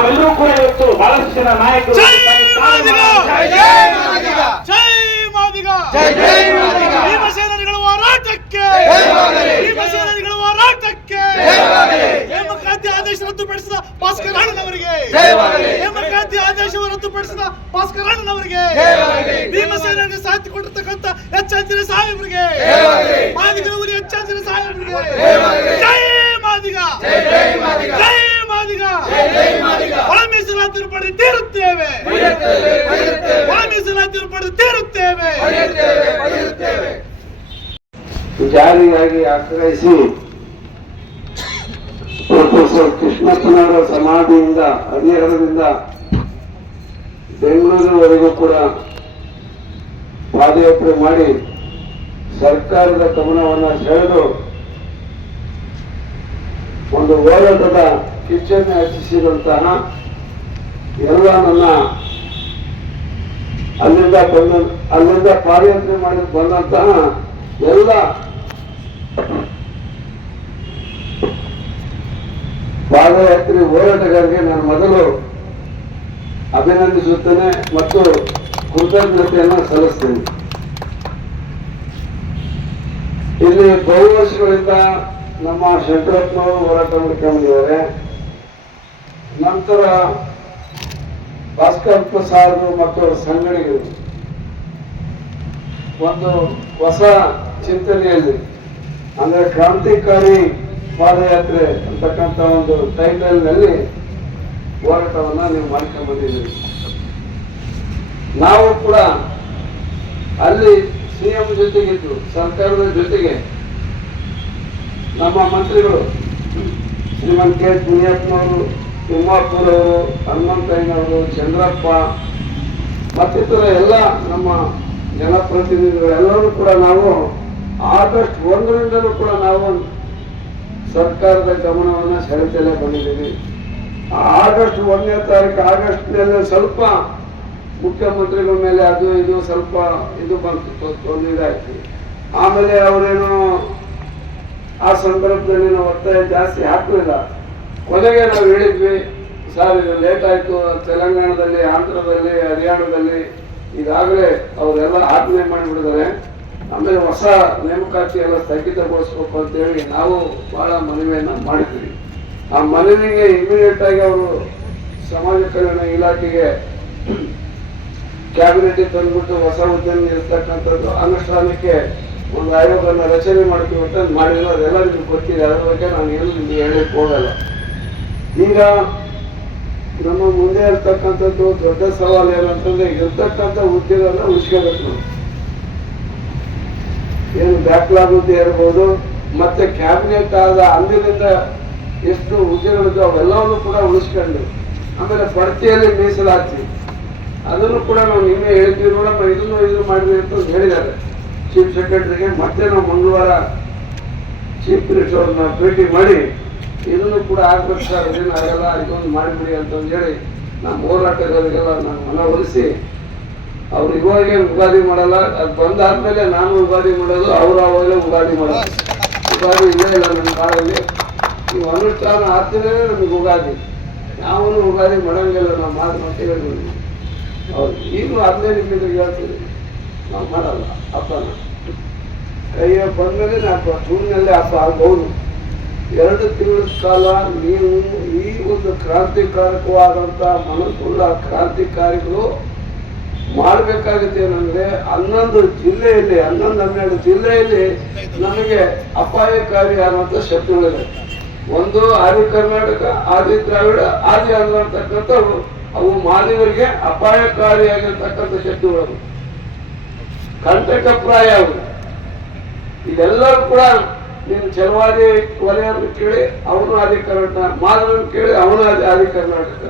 ನಾವೆಲ್ಲರೂ ಕೂಡ ಇವತ್ತು ಬಹಳಷ್ಟು ಜನ ನಾಯಕರು ಜೈ ಮಾದಿಗ! ಜೈ ಜೈ ಜೈ ಮಾದಿಗ ಜೈ ಜೈ ಮಾದಿಗ! ಭೀಮಸೇನರಿಗಳ ಹೋರಾಟಕ್ಕೆ ಜಯವಾಗಲಿ! ಭೀಮಸೇನರಿಗಳ ಹೋರಾಟಕ್ಕೆ ಜಯವಾಗಲಿ! ನೇಮಕಾತಿ ಆದೇಶ ರದ್ದುಪಡಿಸಿದ ಭಾಸ್ಕರ್ ಅಣ್ಣನವರಿಗೆ ಜಯವಾಗಲಿ! ನೇಮಕಾತಿ ಆದೇಶ ರದ್ದುಪಡಿಸಿದ ಭಾಸ್ಕರ್ ಅಣ್ಣನವರಿಗೆ ಜಯವಾಗಲಿ! ಭೀಮಸೇನರಿಗೆ ಸಾಥ್ ಕೊಟ್ಟಿರ್ತಕ್ಕಂಥ ಎಚ್ಚಾಂಜನ ಸಾಹೇಬರಿಗೆ ಊರಿ ಎಚ್ಚಾಂಜನ ಸಾಹೇಬರಿಗೆ ಮೀಸಲಾತಿ ಪಡೆದು ತೀರುತ್ತೇವೆ ಪಡೆಯುತ್ತೇವೆ, ಪಡೆಯುತ್ತೇವೆ. ಒಳ ಮೀಸಲಾತಿ ಪಡೆದು ತೀರುತ್ತೇವೆ ಪಡೆಯುತ್ತೇವೆ, ಪಡೆಯುತ್ತೇವೆ. ಜಾರಿಯಾಗಿ ಆಗ್ರಹಿಸಿ ಪ್ರೊಫೆಸರ್ ಕೃಷ್ಣಪ್ಪನವರ ಸಮಾಧಿಯಿಂದ ಹರಿಹರದಿಂದ ಬೆಂಗಳೂರಿನವರೆಗೂ ಕೂಡ ಪಾದಯಾತ್ರೆ ಮಾಡಿ ಸರ್ಕಾರದ ಗಮನವನ್ನು ಸೆಳೆದು ಒಂದು ಹೋರಾಟದ ಕಿಚ್ಚನ್ನು ಹಚ್ಚಿಸಿದಂತಹ ಎಲ್ಲ ನನ್ನ ಅಲ್ಲಿಂದ ಬಂದ, ಅಲ್ಲಿಂದ ಪಾದಯಾತ್ರೆ ಮಾಡಿ ಬಂದಂತಹ ಎಲ್ಲ ಪಾದಯಾತ್ರೆ ಹೋರಾಟಗಾರರಿಗೆ ನಾನು ಮೊದಲು ಅಭಿನಂದಿಸುತ್ತೇನೆ ಮತ್ತು ಕೃತಜ್ಞತೆಯನ್ನು ಸಲ್ಲಿಸ್ತೇನೆ. ಇಲ್ಲಿ ಬಹು ವರ್ಷಗಳಿಂದ ನಮ್ಮ ಶಂಕರಪ್ಪನವರು ಹೋರಾಟ ಮಾಡ್ಕೊಂಡಿದ್ದಾರೆ ನಂತರ ಭಾಸ್ಕರ್ ಪ್ರಸಾದ್ ಮತ್ತು ಸಂಘಟನೆಗಳು ಒಂದು ಹೊಸ ಚಿಂತನೆಯಲ್ಲಿ, ಅಂದ್ರೆ ಕ್ರಾಂತಿಕಾರಿ ಪಾದಯಾತ್ರೆ ಅಂತಕ್ಕಂಥ ಒಂದು ಟೈಟಲ್ನಲ್ಲಿ ಹೋರಾಟವನ್ನ ನೀವು ಮಾಡ್ಕೊಂಡು ಬಂದಿದ್ದೀರಿ ನಾವು ಕೂಡ ಅಲ್ಲಿ ಸಿಎಂ ಜೊತೆಗಿದ್ದು, ಸರ್ಕಾರದ ಜೊತೆಗೆ ನಮ್ಮ ಮಂತ್ರಿಗಳು ಶ್ರೀಮಂತ್ ಕೆ ಮುನಿಯಪ್ಪನವರು ತಿಮ್ಮಾಪುರ್ ಅವರು ಹನುಮಂತಯ್ಯನವರು, ಚಂದ್ರಪ್ಪ, ಮತ್ತಿತರ ಎಲ್ಲ ನಮ್ಮ ಜನಪ್ರತಿನಿಧಿಗಳೆಲ್ಲರೂ ಕೂಡ ನಾವು ಆಗಸ್ಟ್ ಒಂದರಿಂದಲೂ ಕೂಡ ನಾವು ಸರ್ಕಾರದ ಗಮನವನ್ನು ಸೆಳೆತಲೇ ಬಂದಿದ್ದೀವಿ. ಆಗಸ್ಟ್ ಒಂದನೇ ತಾರೀಕು, ಆಗಸ್ಟ್ನಲ್ಲಿ ಸ್ವಲ್ಪ ಮುಖ್ಯಮಂತ್ರಿಗಳ ಮೇಲೆ ಅದು ಇದು ಸ್ವಲ್ಪ ಇದು ಬಂತು, ತೊ- ತೊಂದರೆ ಆಯ್ತು ಆಮೇಲೆ ಅವರೇನು ಆ ಸಂದರ್ಭದಲ್ಲಿ ನಾವು ಒತ್ತಾಯ ಜಾಸ್ತಿ ಹಾಕಲಿಲ್ಲ. ಕೊನೆಗೆ ನಾವು ಹೇಳಿದ್ವಿ, ಸರ್, ಇದು ಲೇಟ್ ಆಯ್ತು. ತೆಲಂಗಾಣದಲ್ಲಿ, ಆಂಧ್ರದಲ್ಲಿ, ಹರಿಯಾಣದಲ್ಲಿ ಈಗಾಗಲೇ ಅವರೆಲ್ಲ ಆಜ್ಞೆ ಮಾಡಿಬಿಡಿದ್ದಾರೆ ಆಮೇಲೆ ಹೊಸ ನೇಮಕಾತಿ ಎಲ್ಲ ಸ್ಥಗಿತಗೊಳಿಸ್ಬೇಕು ಅಂತ ಹೇಳಿ ನಾವು ಬಹಳ ಮನವಿಯನ್ನು ಮಾಡಿದ್ವಿ. ಆ ಮನವಿಗೆ ಇಮಿಡಿಯೇಟ್ ಆಗಿ ಅವರು ಸಮಾಜ ಕಲ್ಯಾಣ ಇಲಾಖೆಗೆ ಕ್ಯಾಬಿನೆಟ್ ತಂದ್ಬಿಟ್ಟು ಹೊಸ ಉದ್ಯಮ ಇರ್ತಕ್ಕಂಥದ್ದು ಅನುಷ್ಠಾನಕ್ಕೆ ಒಂದು ಆಯೋಗವನ್ನು ರಚನೆ ಮಾಡ್ತೀವಿ ಅಂತ ಮಾಡಿದ್ರು. ಅದೆಲ್ಲ ನಿಮ್ಗೆ ಗೊತ್ತಿದೆ. ಅದ್ರ ಬಗ್ಗೆ ನಾನು ಏನು ನಿಮ್ಗೆ ಹೇಳಕ್ ಹೋಗಲ್ಲ. ಈಗ ನಮ್ಮ ಮುಂದೆ ಇರ್ತಕ್ಕಂಥದ್ದು ದೊಡ್ಡ ಸವಾಲು ಏನಂತಂದ್ರೆ ಇರ್ತಕ್ಕಂಥ ಉದ್ಯೋಗನ ಉಳಿಸ್ಕೋಬೇಕು ಏನು ಬ್ಯಾಕ್ಲಾಗ್ ಅಂತ ಇರ್ಬೋದು, ಮತ್ತೆ ಕ್ಯಾಬಿನೆಟ್ ಆದ ಅಂದಿನಿಂದ ಎಷ್ಟು ಹುದ್ದೆಗಳಿದ್ದು ಅವೆಲ್ಲವನ್ನು ಕೂಡ ಉಳಿಸ್ಕೊಂಡು, ಆಮೇಲೆ ಪಡ್ತಿಯಲ್ಲಿ ಮೀಸಲಾತಿ. ಅದನ್ನು ಕೂಡ ನಾವು ನಿನ್ನೆ ಹೇಳ್ತೀವಿ ನೋಡಮ್ಮ, ಇದನ್ನು ಇದು ಮಾಡಿದ್ವಿ ಅಂತ ಹೇಳಿದ್ದಾರೆ. ಚೀಫ್ ಸೆಕ್ರೆಟರಿಗೆ ಮತ್ತೆ ನಾವು ಮಂಗಳವಾರ ಚೀಫ್ ಮಿನಿಸ್ಟರ್ ಭೇಟಿ ಮಾಡಿ ಇದನ್ನು ಕೂಡ ಆಗ್ಬೇಕು ಸರ್. ಆಗಲ್ಲ ಇದೊಂದು ಮಾಡಿಬಿಡಿ ಅಂತಂದು ಹೇಳಿ ನಮ್ಮ ಹೋರಾಟಗಾರರಿಗೆಲ್ಲ ನಾನು ಮನವೊಲಿಸಿ ಅವ್ರು ಇವಾಗೆ ಉಗಾದಿ ಮಾಡಲ್ಲ. ಅದು ಬಂದಾದ್ಮೇಲೆ ನಾನು ಉಗಾದಿ ಮಾಡೋದು, ಅವ್ರು ಅವಾಗಲೇ ಉಗಾದಿ ಮಾಡೋದು. ಉಗಾದಿ ಇಲ್ಲೇ ಇಲ್ಲ ನನ್ನ ಕಾಲದಲ್ಲಿ ನೀವು ಅನುಷ್ಠಾನ ಆಗ್ತಿದ್ರೆ ನಮಗೆ ಉಗಾದಿ. ನಾವು ಉಗಾದಿ ಮಾಡೋಂಗಿಲ್ಲ, ನಾವು ಮಾತು ಮಾಡ್ತೀವಿ ಅವ್ರು ಈಗ ಹದಿನೈದು ನಿಮಿಷ ಹೇಳ್ತೀವಿ ನಾವು ಮಾಡಲ್ಲ ಹಬ್ಬನ ಕೈಯ ಬಂದ್ಮೇಲೆ ನಾವು ಜೂನ್ನಲ್ಲಿ ಹಬ್ಬ ಆಗ್ಬಹುದು ಎರಡು ತಿಂಗಳ ಕಾಲ ನೀವು ಈ ಒಂದು ಕ್ರಾಂತಿಕಾರಕವಾದಂತ ಮನಸ್ಸುಳ್ಳ ಕ್ರಾಂತಿಕಾರಿಗಳು ಮಾಡಬೇಕಾಗುತ್ತೆ ಏನಂದ್ರೆ ಹನ್ನೊಂದು ಜಿಲ್ಲೆಯಲ್ಲಿ, ಹನ್ನೊಂದು ಹನ್ನೆರಡು ಜಿಲ್ಲೆಯಲ್ಲಿ ನಮಗೆ ಅಪಾಯಕಾರಿ ಆದಂತ ಶಬ್ದಗಳಿವೆ ಒಂದು ಆದಿ ಕರ್ನಾಟಕ, ಆದಿ ದ್ರಾವಿಡ, ಆದಿ ಆಂಧ್ರ ಅವು ಮಾನವರಿಗೆ ಅಪಾಯಕಾರಿಯಾಗಿರ್ತಕ್ಕಂಥ ಶತ್ರುಗಳು ಕಂಟಕಪ್ರಾಯ ಅವು. ಇದೆಲ್ಲರೂ ಕೂಡ ನೀನು ಜಲವಾದಿ ವಲಯವನ್ನು ಕೇಳಿ ಅವನು ಆದಿ ಕರ್ನಾಟಕ ಮಾಧವನ್ ಕೇಳಿ ಅವನು ಆದಿ ಆದಿ ಕರ್ನಾಟಕ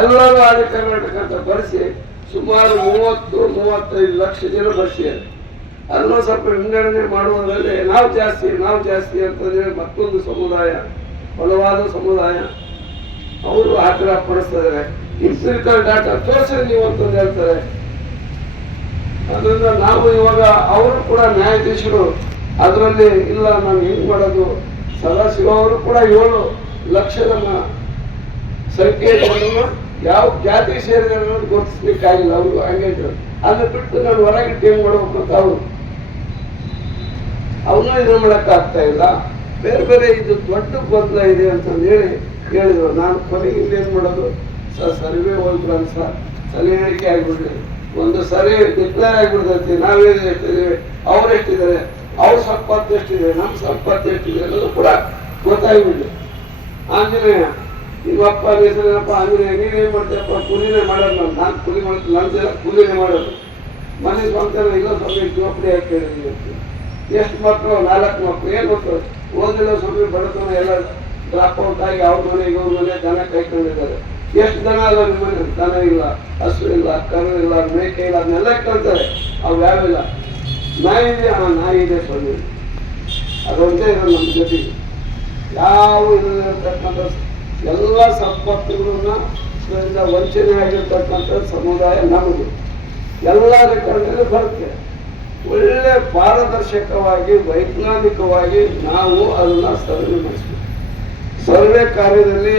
ಎಲ್ಲರೂ ಆದಿ ಕರ್ನಾಟಕ ಅಂತ ಬರೆಸಿ ಸುಮಾರು ಮೂವತ್ತು, ಮೂವತ್ತೈದು ಲಕ್ಷ ಜನ ಬರೆಸಿದ್ದಾರೆ ಅದನ್ನು ಸ್ವಲ್ಪ ವಿಂಗಡಣೆ ಮಾಡುವುದರಲ್ಲಿ ನಾವು ಜಾಸ್ತಿ ನಾವು ಜಾಸ್ತಿ ಅಂತಂದ್ರೆ ಮತ್ತೊಂದು ಸಮುದಾಯ, ಬಲವಾದ ಸಮುದಾಯ, ಅವರು ಆಗ್ರಹ ಪಡಿಸ್ತಾ ಇದ್ದಾರೆ ಹಿಸ್ಟರಿಕಲ್ ಡಾಟಾ ತೋರಿಸಿ ನೀವು ಅಂತಂದು ಹೇಳ್ತಾರೆ. ಅದರಿಂದ ನಾವು ಇವಾಗ ಅವರು ಕೂಡ ನ್ಯಾಯಾಧೀಶರು. ಅದರಲ್ಲಿ ಇಲ್ಲ, ನಾನು ಹೆಂಗ್ ಮಾಡೋದು? ಸದಾಶಿವ ಅವರು ಕೂಡ ಏಳು ಲಕ್ಷದ ಸಂಖ್ಯೆಯನ್ನು ಸಂಖ್ಯೆ ಯಾವ ಜಾತಿ ಸೇರಿದ ಗುರುತಿಸ್ಲಿಕ್ಕಾಗಿಲ್ಲ ಅವರು, ಹಂಗೆ ಅದನ್ನ ಬಿಟ್ಟು ನಾನು ಹೊರಗಿಟ್ಟು ಏನ್ ಮಾಡ್ಬೇಕು ಅಂತ ಅವರು? ಅವನು ಮಾಡಕ್ ಆಗ್ತಾ ಇಲ್ಲ. ಬೇರೆ ಬೇರೆ ಇದು ದೊಡ್ಡ ಗೊಂದಲ ಇದೆ ಅಂತ ಹೇಳಿ ಹೇಳಿದ್ರು. ನಾನು ಕೊನೆಗೆ ಏನ್ ಮಾಡೋದು? ಸರ್, ಸರ್ವೇ ಹೋದ್ರು ಅಂತ ಸಲಹೆ ಆಗಿಬಿಡ್ರಿ ಒಂದು ಸರಿ ಡಿಕ್ಲೇರ್ ಆಗಿಬಿಡ್ತೈತಿ. ನಾವೇನು ಎಷ್ಟಿದ್ದೇವೆ ಅವ್ರು ಎಷ್ಟಿದ್ದಾರೆ ಅವ್ರ ಸಂಪತ್ತು ಎಷ್ಟಿದೆ ನಮ್ಮ ಸಂಪತ್ತು ಎಷ್ಟಿದೆ ಅನ್ನೋದು ಕೂಡ ಗೊತ್ತಾಗ್ಬಿಡ್ಲಿ ಆಂಜನೇಯ ಇವಪ್ಪ ಹೆಸರೇನಪ್ಪ ಆಂಜನೇಯ ನೀನೇನ್ ಮಾಡ್ತೀಯಪ್ಪ? ಕೂಲಿನೇ ಮಾಡೋದು ನಾನು. ಕೂಲಿ ಮಾಡ್ತೀನಿ ನಂದೆಲ್ಲ ಕೂಲಿನೇ ಮಾಡೋದು. ಮನೆ ಸ್ವಂತ ಇಲ್ಲ ಸ್ವಾಮಿ ಜೋಪಡಿ ಹಾಕಿ ಅಂತ. ಎಷ್ಟು ಮಕ್ಕಳು? ನಾಲ್ಕು ಮಕ್ಕಳು. ಏನು ಮಕ್ಕಳು? ಓದಿಲ್ಲ ಸ್ವಾಮಿ ಬಡತನ ಎಲ್ಲ ಡ್ರಾಪ್ ಔಟ್ ಆಗಿ ಅವ್ರ ಮನೆ ಇವ್ರ ಮನೆ ದನ ಕಾಯ್ಕೊಂಡಿದ್ದಾರೆ ಎಷ್ಟು ದನ ಅಲ್ಲ ನಿಮ್ಮ ದನ ಇಲ್ಲ, ಹಸು ಇಲ್ಲ, ಕರು ಇಲ್ಲ, ಮೇಕೆ ಇಲ್ಲ, ಅದನ್ನೆಲ್ಲ ಇಟ್ಕೊಂತಾರೆ ಅವು ಯಾವಿಲ್ಲ ನಾಯಿ ಇದೆ, ಆ ನಾಯಿ ಇದೆ ಸ್ವಾಮಿ. ಅದೊಂದೇ ಇರೋದು ನಮ್ಮ ಜೊತೆಗೆ ಯಾವ ಇರತಕ್ಕಂಥ ಎಲ್ಲ ಸಂಪತ್ತುಗಳನ್ನ ವಂಚನೆ ಆಗಿರ್ತಕ್ಕಂಥ ಸಮುದಾಯ ನಮ್ಮದು ಎಲ್ಲ ರೆಕಾರ್ಡಲ್ಲಿ ಬರುತ್ತೆ. ಒಳ್ಳೆ ಪಾರದರ್ಶಕವಾಗಿ, ವೈಜ್ಞಾನಿಕವಾಗಿ ನಾವು ಅದನ್ನ ಸರ್ವೆ ಮಾಡಿಸ್ಬೇಕು. ಸರ್ವೆ ಕಾರ್ಯದಲ್ಲಿ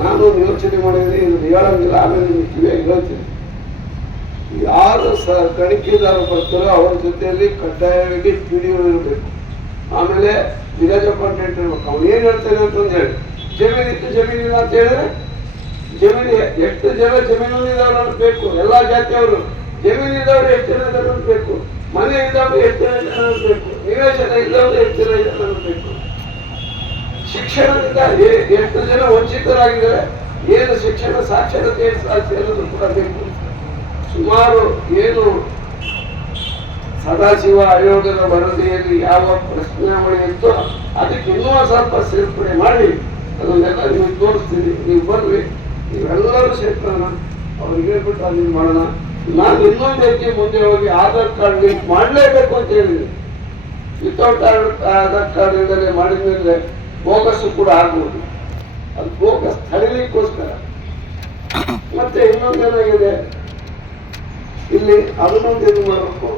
ನಾನು ಯೋಚನೆ ಮಾಡಿದ್ರೆ ಇದು ಹೇಳಂಗಿಲ್ಲ, ಆಮೇಲೆ ಕಿವಿಯಾಗಿ ಹೇಳ್ತೀನಿ. ಯಾರು ಸ ಬರ್ತಾರೋ ಅವ್ರ ಜೊತೆಯಲ್ಲಿ ಕಡ್ಡಾಯವಾಗಿ ಪಿ ಇರಬೇಕು. ಆಮೇಲೆ ವಿಲೇಜ್ ಅಪಾರ್ಟ್ಮೆಂಟ್ ಇರ್ಬೇಕು. ಅವ್ನು ಏನ್ ಹೇಳ್ತಾನೆ ಅಂತಂದು ಹೇಳಿ ಜಮೀನಿತ್ತು ಜಮೀನಿಲ್ಲ ಅಂತ ಹೇಳಿದ್ರೆ, ಜಮೀನು ಎಷ್ಟು ಜನ ಜಮೀನು ಇದ್ದವ್ರು ಬೇಕು. ಎಲ್ಲಾ ಜಾತಿಯವರು ಜಮೀನು ಇದ್ದವ್ರು ಎಷ್ಟು ಜನ ಇದ್ದಾರೆ ಬೇಕು. ಮನೆ ಇದ್ದವರು ಎಷ್ಟು ಜನ ಅನ್ನೋದು ಬೇಕು. ನಿವೇಶನ ಇದ್ದವ್ರು ಎಷ್ಟು ಜನ ಅನ್ನೋದು ಬೇಕು. ಶಿಕ್ಷಣದಿಂದ ಎಷ್ಟು ಜನ ವಂಚಿತರಾಗಿದ್ದಾರೆ, ಏನು ಶಿಕ್ಷಣ ಸಾಕ್ಷರತೆ ಸಾಧಿಸಿ ಅನ್ನೋದು ಕೂಡ ಬೇಕು. ಸುಮಾರು ಏನು ಸದಾಶಿವ ಆಯೋಗದ ವರದಿಯಲ್ಲಿ ಯಾವ ಪ್ರಶ್ನಾವಳಿ ಇತ್ತು ಅದಕ್ಕೆ ಇನ್ನೂ ಸ್ವಲ್ಪ ಸೇರ್ಪಡೆ ಮಾಡಿ ಅದನ್ನೆಲ್ಲ ನೀವು ತೋರಿಸ್ತೀನಿ ನೀವು ಬರ್ರಿ ನೀವೆಲ್ಲರೂ ಸೇರ್ತಾನ ಅವ್ರಿಗೆ ಹೇಳ್ಬಿಟ್ಟು ಅದನ್ನ ಮಾಡೋಣ. ನಾನು ಇನ್ನೊಂದು ಮುಂದೆ ಹೋಗಿ ಆಧಾರ್ ಕಾರ್ಡ್ ಲಿಂಕ್ ಮಾಡಲೇಬೇಕು ಅಂತ ಹೇಳಿದ್ದೀನಿ. ವಿತೌಟ್ ಆಧಾರ್ ಕಾರ್ಡ್ ಇಂದಲೇ ಮಾಡಿದ್ಮೇಲೆ ಬೋಗಸ್ ಕೂಡ ಆಗ್ಬೋದು. ಅದು ಬೋಗಸ್ ತಡಿಲಿಕ್ಕೋಸ್ಕರ. ಮತ್ತೆ ಇನ್ನೊಂದೇನಾಗಿದೆ ಇಲ್ಲಿ ಅದನ್ನೊಂದು ಇದು ಮಾಡಬೇಕು?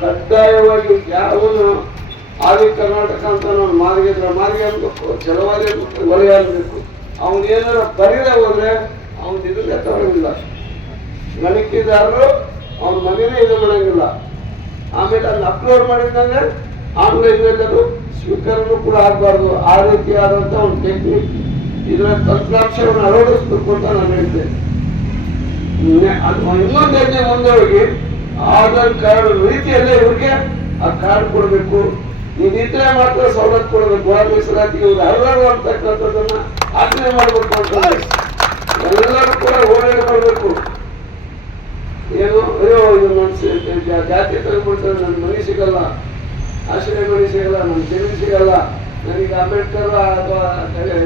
ಕಡ್ಡಾಯವಾಗಿ ಯಾವನು ಆದಿ ಕರ್ನಾಟಕ ಅಂತ ನಾನು ಮಾರ್ಗ ಮಾರ್ಗ ಅನ್ಬೇಕು ಜಲವಾದಿ ಅನ್ಬೇಕು ವಲಯ ಅನ್ಬೇಕು ಅವನೇನಾರ ಬರೀದೆ ಹೋದ್ರೆ ಅವನ ಇದನ್ನೇ ತಗೊಳ್ಳಂಗಿಲ್ಲ ಗಣಿಕೆದಾರರು ಅವ್ನ ಮನೇನೆ ಇದು ಮಾಡಂಗಿಲ್ಲ. ಆಮೇಲೆ ಅದನ್ನ ಅಪ್ಲೋಡ್ ಮಾಡಿದಂಗೆ ಆನ್ಲೈನ್ ಅದು ಸ್ವೀಕರಣೂ ಕೂಡ ಆಗಬಾರ್ದು. ಆ ರೀತಿಯಾದಂಥ ಒಂದು ಟೆಕ್ನಿಕ್ ಇದರ ತಂತ್ರಾಂಶವನ್ನು ಅಳವಡಿಸ್ಬೇಕು ಅಂತ ನಾನು ಹೇಳ್ತೇನೆ ಇನ್ನೊಂದು ಹೆಜ್ಜೆ ಮುಂದೆ ಹೋಗಿ ಆಧಾರ್ ಕಾರ್ಡ್ ರೀತಿಯಲ್ಲೇ ಇವ್ರಿಗೆ ಆ ಕಾರ್ಡ್ ಕೊಡಬೇಕು. ಇದ್ರೆ ಮಾತ್ರ ಸವಲತ್ತು ಕೊಡಬೇಕು. ಒಳ ಮೀಸಲಾತಿ ಇವ್ರು ಹಲವಾರು ಅಂತಕ್ಕಂಥದ್ದನ್ನ ಆಜ್ಞೆ ಮಾಡ್ಬೇಕು ಅಂತ. ಎಲ್ಲರೂ ಕೂಡ ಓಡಾಡಿ ಮಾಡಬೇಕು. ಏನು? ಅಯ್ಯೋ, ಇದು ನನ್ನ ಜಾತಿ ತಗೊಂಡ್ಬಿಡ್ತಾರೆ ನನ್ನ ಮನೆ ಸಿಗಲ್ಲ. ಆಶ್ರಯ ಮನೆ ಸಿಗಲ್ಲ ನನ್ನ ಜಮೀನು ಸಿಗಲ್ಲ. ನನಗೆ ಅಂಬೇಡ್ಕರ್ ಅಥವಾ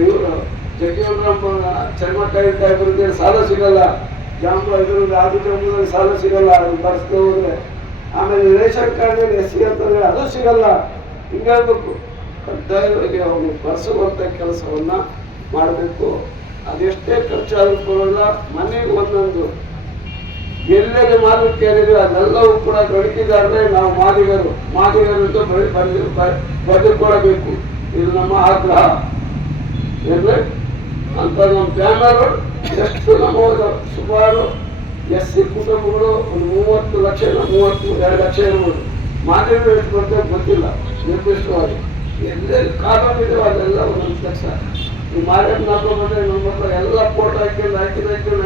ಇವರು ಜಗ್ಗಿ ಚರ್ಮಕಾಯಿ ಕಾಯಿ ಸಾಲ ಸಿಗಲ್ಲ. ಜಾಂಬ ಇದ್ರಲ್ಲಿ ಆದಿ ಜಾಂಬುದಲ್ಲಿ ಸಾಲ ಸಿಗಲ್ಲ ಅದನ್ನು ಹೋದ್ರೆ. ಆಮೇಲೆ ರೇಷನ್ ಕಾರ್ಡ್ ಎಸ್ ಸಿ ಅಂತಂದರೆ ಅದು ಸಿಗಲ್ಲ. ಹಿಂಗಾಗ್ಬೇಕು. ಕಡ್ಡಾಯವಾಗಿ ಅವನು ಬರ್ತ ಕೆಲಸವನ್ನ ಮಾಡಬೇಕು. ಅದೆಷ್ಟೇ ಖರ್ಚಾದ್ರೂ ಕೊಡೋಲ್ಲ ಮನೆಗೆ ಒಂದೊಂದು ಎಲ್ಲೆಲ್ಲಿ ಮಾಲೀಕ ಏನಿದೆ ಅದೆಲ್ಲವೂ ಕೂಡ ಗಡಿಕೆದಾರರೇ ನಾವು ಮಾದಿಗರು ಮಾದಿಗರಂತೂ ಬಳಿ ಬಂದು ಬದುಕೊಳ್ಳಬೇಕು ಇದು ನಮ್ಮ ಆಗ್ರಹ. ಅಂತ ನಮ್ಮ ಬ್ಯಾನರ್ ಎಷ್ಟು ನಮ್ಮ ಸುಮಾರು ಎಸ್ ಸಿ ಕುಟುಂಬಗಳು ಒಂದು ಮೂವತ್ತು ಲಕ್ಷ, ಮೂವತ್ತು, ಎರಡು ಲಕ್ಷ ಇರ್ಬೋದು. ಮಾದಿಗರು ಎಷ್ಟು ಗೊತ್ತಿಲ್ಲ, ನಿರ್ದಿಷ್ಟವಾಗಿ. ಎಲ್ಲೆಲ್ಲಿ ಕಾನೂನು ಇದೆ ಅದೆಲ್ಲ ಒಂದೊಂದು ಕೆಲಸ. ಈ ಮಾರ್ಯಮ್ಮ ನಾಲ್ಕು ಬಂದರೆ ನಮ್ಮ ಹತ್ರ ಎಲ್ಲ ಫೋಟೋ ಹಾಕೊಂಡು ಹಾಕಿದ ಹಾಕೊಂಡು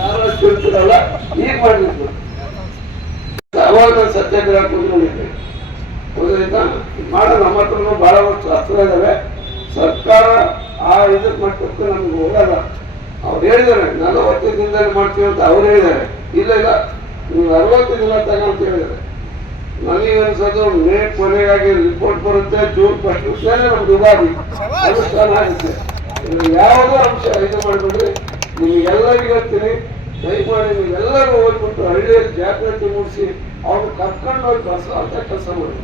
ಯಾರು ಪ್ರಶ್ನೆಲ್ಲ ಈಗ ಮಾಡಿದ್ರು ಅವಾಗ ಸತ್ಯಾಗ್ರಹ ಕೂತ್ಕೊಂಡಿದ್ದೆ. ಅದರಿಂದ ಮಾಡೋದು ನಮ್ಮ ಹತ್ರನೂ ಬಹಳ ವಸ್ತು ಅಸ್ತ್ರ ಇದಾವೆ. ಸರ್ಕಾರ ಆ ಇದಕ್ಕೆ ಮಟ್ಟಕ್ಕೆ ನಮ್ಗೆ ಹೋಗಲ್ಲ. ಅವ್ರು ಹೇಳಿದ್ದಾರೆ, ನಲವತ್ತು ದಿನದಲ್ಲಿ ಮಾಡ್ತೀವಿ ಅಂತ ಅವ್ರು ಹೇಳಿದ್ದಾರೆ. ಇಲ್ಲ ಇಲ್ಲ, ನೀವು ಅರವತ್ತು ದಿನ ತಗ ಅಂತ ಹೇಳಿದ್ದಾರೆ. ನನಗೆ ಅನ್ಸೋದು ಮೇ ಕೊನೆಗಾಗಿ ರಿಪೋರ್ಟ್ ಬರುತ್ತೆ, ಜೂನ್ ಫಸ್ಟ್ ನಮ್ದು ಯುಗಾದಿ ಅನುಷ್ಠಾನ ಆಗುತ್ತೆ. ಯಾವುದೋ ಅಂಶ ಇದು ಮಾಡಿಬಿಡ್ರಿ ನಿಮಗೆಲ್ಲರಿಗೂ ಹೇಳ್ತೀನಿ, ದಯಮಾಡಿ ನೀವೆಲ್ಲರೂ ಹೋಗ್ಬಿಟ್ಟು ಹಳ್ಳಿಯಲ್ಲಿ ಜಾಗೃತಿ ಮೂಡಿಸಿ ಅವ್ರು ಕರ್ಕೊಂಡು ಹೋಗಿ ಕಸ ಅಂತ ಕೆಲಸ ಮಾಡಿ.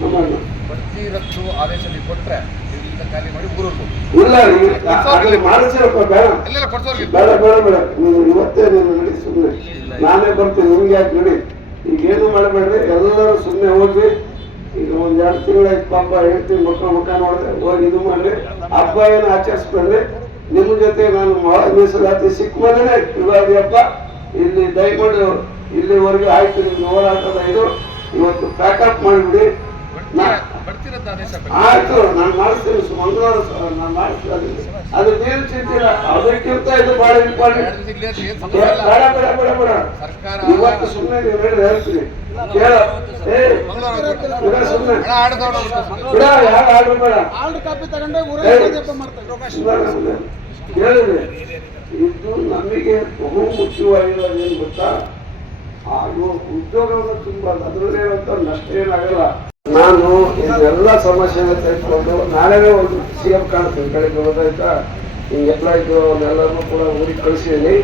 ನಮ್ಮನ್ನು. ಆದೇಶ ನೀವು ಕೊಟ್ರೆ ಇಲ್ಲಿಂದ ಖಾಲಿ ಮಾಡಿ ಇಲ್ಲ ಬೇಡ. ಕೊಡ್ಸೋರ್ಗೆ ಬೇಡ. ಬೇಡ ಬೇಡ ನೀವು ಇವತ್ತೇ ನೀನು ನಡಿ ಸುಮ್ಮನೆ ನಾನೇ ಬರ್ತೀನಿ ನಿಮ್ಗೆ ಯಾಕೆ ನಡಿ? ಈಗ ಏನು ಮಾಡಬೇಡ್ರಿ? ಎಲ್ಲರೂ ಸುಮ್ಮನೆ ಹೋಗ್ರಿ ಈಗ ಒಂದೆರಡು ಎರಡು ತಿಂಗಳಾಯ್ತು ಪಾಪ ಹೇಳ್ತೀನಿ ಮುಖ ಮುಖ ನೋಡಿದ್ರೆ ಹೋಗಿ ಇದು ಮಾಡ್ರಿ. ಹಬ್ಬ ಏನು ಆಚರಿಸ್ಬೇಡ್ರಿ. ನಿಮ್ಮ ಜೊತೆ ನಾನು ಬಹಳ ಮೀಸಲಾತಿ ಸಿಕ್ಕ ಮೇಲೆ ಯುಗಾದಿ ಹಬ್ಬ. ಇಲ್ಲಿ ದಯಮಾಡಿ ಇಲ್ಲಿವರೆಗೆ ಆಯ್ತು ನಿಮ್ಗೆ ಹೋರಾಟದ ಇದು. ಇವತ್ತು ಪ್ಯಾಕಪ್ ಮಾಡಿಬಿಡಿ. ಆಯ್ತು ನಾನು ಮಾಡಿಸ್ತೀನಿ. ಮಂಗಳವಾರ ನಾನು ಮಾಡಿಸ್ತೀನಿ. ಅದು ನೀರು ಚಿಂತಿಲ್ಲ ಅದಕ್ಕಿಂತ ಇದು ಬಹಳ ಇಂಪಾರ್ಟೆಂಟ್ ಬೇಡ ಬೇಡ ಬೇಡ ಬೇಡ. ಸರ್ಕಾರ ಇವತ್ತು ಸುಮ್ಮನೆ ನೀವು ಹೇಳಿ ಹೇಳ್ತೀನಿ. ಕೇಳ. ಸುಮ್ಮನೆ ಬಿಡ ಯಾರು ಆರ್ಡರ್ ಬೇಡ. ಇದು ನಮಗೆ ಬಹು ಮುಖ್ಯವಾಗಿರೋದು ಏನು ಗೊತ್ತಾ? ಆ ಉದ್ಯೋಗ ಉದ್ಯೋಗವನ್ನು ತುಂಬ ಅದರಲ್ಲೇನಂತ ನಷ್ಟ ಏನಾಗಲ್ಲ. ನಾನು ಇದೆಲ್ಲ ಸಮಸ್ಯೆನ ತೆಗೆದುಕೊಂಡು ನಾಳೆನೇ ಒಂದು ಸಿ ಎಂ ಕಾಣ್ತೀನಿ. ಕಡೆಗೆ ಹೋದಾಯ್ತಾ ಹಿಂಗೆಲ್ಲ ಇದು ಅವನ್ನೆಲ್ಲರೂ ಕೂಡ ಊರಿಗೆ ಕಳಿಸಿದ್ದೀನಿ.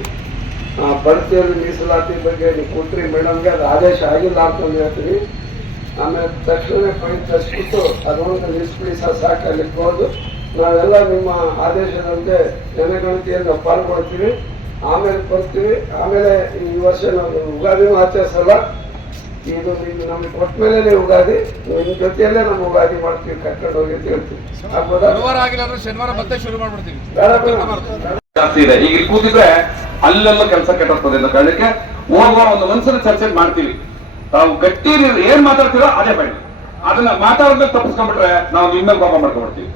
ಆ ಬಡ್ತಿಯಲ್ಲಿ ಮೀಸಲಾತಿ ಬಗ್ಗೆ ನೀವು ಕೊಟ್ಟರಿ ಮೇಡಮ್ಗೆ ಅದು ಆದೇಶ ಆಗಿಲ್ಲ ಅಂತ ಹೇಳ್ತೀನಿ. ಆಮೇಲೆ ತಕ್ಷಣ ಫೈನ್ ತರಿಸ್ಬಿಟ್ಟು ಅದೊಂದು ನಿಲ್ಲಿಸ್ಬಿಡಿ ಸರ್ ಸಾಕು ಅಲ್ಲಿ ಹೋದು ನಾವೆಲ್ಲ ನಿಮ್ಮ ಆದೇಶದಂತೆ ಜನಗಣತಿಯನ್ನು ಪಾಲ್ಗೊಳ್ತೀವಿ. ಆಮೇಲೆ ಕೊಡ್ತೀವಿ. ಆಮೇಲೆ ಈ ವರ್ಷ ನಾವು ಯುಗಾದಿನೂ ಆಚರಿಸಲ್ಲ ಇದು ನೀವು ನಮಗೆ ಕೊಟ್ಟ ಮೇಲೆ ಯುಗಾದಿ ನಿಮ್ಮ ಜೊತೆಯಲ್ಲೇ ನಮ್ಮ ಯುಗಾದಿ ಮಾಡ್ತೀವಿ ಕರ್ಕೊಂಡು ಹೋಗಿ ಅಂತ ಹೇಳ್ತೀವಿ. ಶನಿವಾರ ಮತ್ತೆ ಶುರು ಮಾಡ್ಬಿಡ್ತೀವಿ. ಬೇಡ ಬೇಡ. ಜಾಸ್ತಿ ಇದೆ. ಈಗ ಕೂತಿದ್ರೆ ಅಲ್ಲೆಲ್ಲ ಕೆಲಸ ಕೆಟ್ಟೋಗ್ತದೆ ಅನ್ನೋ ಕಾರಣಕ್ಕೆ ಹೋಗುವ ಒಂದು ಮನ್ಸಲ್ಲಿ ಚರ್ಚೆ ಮಾಡ್ತೀವಿ. ತಾವು ಗಟ್ಟಿ ನೀವು ಏನ್ ಮಾತಾಡ್ತೀರೋ ಅದೇ ಬೇಡ ಅದನ್ನ ಮಾತಾಡೋದನ್ನ ತಪ್ಪಿಸ್ಕೊಂಡ್ಬಿಟ್ರೆ ನಾವು ಇನ್ನೊಂದು ಕೋಪ ಮಾಡ್ಕೊಂಡ್ಬಿಡ್ತೀವಿ.